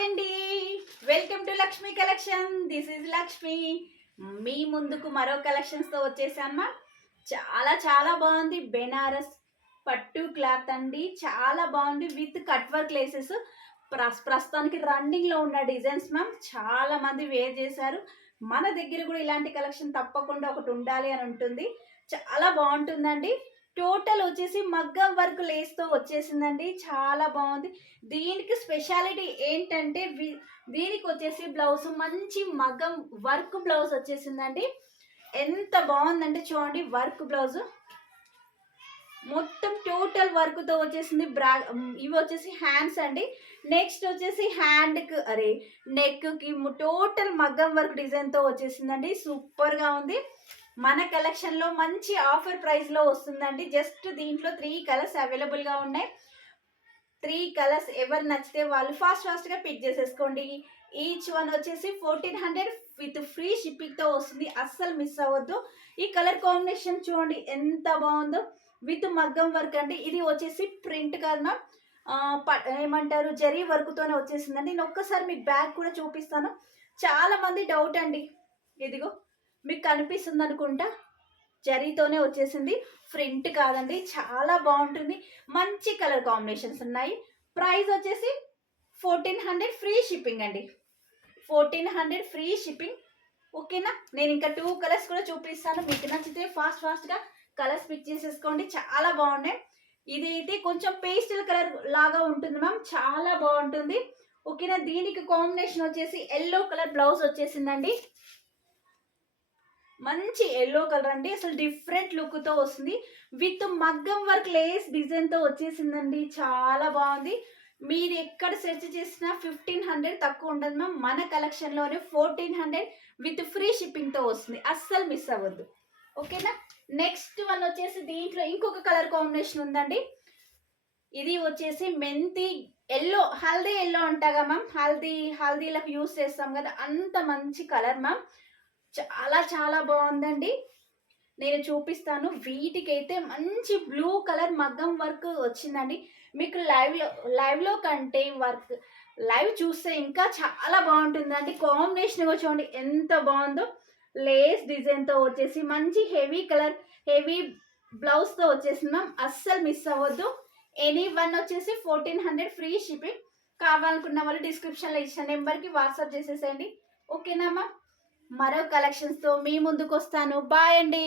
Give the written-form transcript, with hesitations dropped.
Hi అండి, welcome to Lakshmi collection. This is Lakshmi. మీ ముందుకు మరో కలెక్షన్స్తో వచ్చేసాను. చాలా చాలా బాగుంది. బెనారస్ పట్టు క్లాత్ అండి, చాలా బాగుంది. With cut work laces. ప్రస్తుతానికి రన్నింగ్లో ఉన్న డిజైన్స్ మ్యామ్. చాలా మంది వేర్ చేశారు. మన దగ్గర కూడా ఇలాంటి కలెక్షన్ తప్పకుండా ఒకటి ఉండాలి అని ఉంటుంది. చాలా బాగుంటుందండి. టోటల్ వచ్చేసి మగ్గం వర్క్ లేస్తో వచ్చేసిందండి. చాలా బాగుంది. దీనికి స్పెషాలిటీ ఏంటంటే దీనికి వచ్చేసి బ్లౌజ్ మంచి మగ్గం వర్క్ బ్లౌజ్ వచ్చేసిందండి. ఎంత బాగుందంటే చూడండి, వర్క్ బ్లౌజ్ మొత్తం టోటల్ వర్క్తో వచ్చేసింది. ఇవి వచ్చేసి హ్యాండ్స్ అండి. నెక్స్ట్ వచ్చేసి నెక్కి టోటల్ మగ్గం వర్క్ డిజైన్తో వచ్చేసిందండి. సూపర్గా ఉంది. మన కలెక్షన్లో మంచి ఆఫర్ ప్రైస్లో వస్తుందండి. జస్ట్ దీంట్లో 3 కలర్స్ అవైలబుల్గా ఉన్నాయి. 3 కలర్స్ ఎవరు నచ్చితే వాళ్ళు ఫాస్ట్గా పిక్ చేసేసుకోండి. ఈచ్ వన్ వచ్చేసి 1400 విత్ ఫ్రీ షిప్పింగ్తో వస్తుంది. అస్సలు మిస్ అవ్వద్దు. ఈ కలర్ కాంబినేషన్ చూడండి ఎంత బాగుందో. విత్ మగ్గం వర్క్ అండి. ఇది వచ్చేసి ప్రింట్ కాదు మ్యామ్, ఏమంటారు, జరీ వర్క్తోనే వచ్చేసిందండి. నేను ఒక్కసారి మీకు బ్యాగ్ కూడా చూపిస్తాను. చాలా మంది డౌట్ అండి, ఇదిగో మీకు కనిపిస్తుంది అనుకుంటా, జరీతోనే వచ్చేసింది, ప్రింట్ కాదండి. చాలా బాగుంటుంది. మంచి కలర్ కాంబినేషన్స్ ఉన్నాయి. ప్రైస్ వచ్చేసి 1400 ఫ్రీ షిప్పింగ్ అండి. 1400 ఫ్రీ షిప్పింగ్. ఓకేనా? నేను ఇంకా 2 కలర్స్ కూడా చూపిస్తాను. మీకు నచ్చితే ఫాస్ట్గా కలర్స్ పిక్ చేసేసుకోండి. చాలా బాగున్నాయి. ఇది అయితే కొంచెం పేస్టల్ కలర్ లాగా ఉంటుంది మ్యామ్. చాలా బాగుంటుంది. ఓకేనా? దీనికి కాంబినేషన్ వచ్చేసి ఎల్లో కలర్ బ్లౌజ్ వచ్చేసిందండి. మంచి ఎల్లో కలర్ అండి. అసలు డిఫరెంట్ లుక్తో వస్తుంది. విత్ మగ్గం వర్క్ లేస్ డిజైన్తో వచ్చేసిందండి. చాలా బాగుంది. మీరు ఎక్కడ సెర్చ్ చేసినా 1500 తక్కువ ఉండదు మ్యామ్. మన కలెక్షన్లోనే 1400 విత్ ఫ్రీ షిప్పింగ్తో వస్తుంది. అస్సలు మిస్ అవ్వద్దు. ఓకేనా? నెక్స్ట్ వన్ వచ్చేసి దీంట్లో ఇంకొక కలర్ కాంబినేషన్ ఉందండి. ఇది వచ్చేసి మెంతి ఎల్లో, హల్దీ ఎల్లో అంటాగా మ్యామ్. హల్దీలకు యూస్ చేస్తాం కదా, అంత మంచి కలర్ మ్యామ్. చాలా చాలా బాగుందండి. నేను చూపిస్తాను. వీటికైతే మంచి బ్లూ కలర్ మగ్గం వర్క్ వచ్చిందండి. మీకు లైవ్లో కంటే లైవ్ చూస్తే ఇంకా చాలా బాగుంటుందండి. కాంబినేషన్ చూడండి ఎంత బాగుందో. లేస్ డిజైన్తో వచ్చేసి మంచి హెవీ బ్లౌజ్తో వచ్చేసిందాం. అస్సలు మిస్ అవ్వద్దు. ఎనీ వన్ వచ్చేసి 1400 ఫ్రీ షిప్పింగ్. కావాలనుకున్న వాళ్ళు డిస్క్రిప్షన్లో ఇచ్చిన నెంబర్కి వాట్సాప్ చేసేసేయండి. ఓకేనా మ్యామ్? మరో కలెక్షన్స్తో మీ ముందుకు వస్తాను. బాయ్ అండి.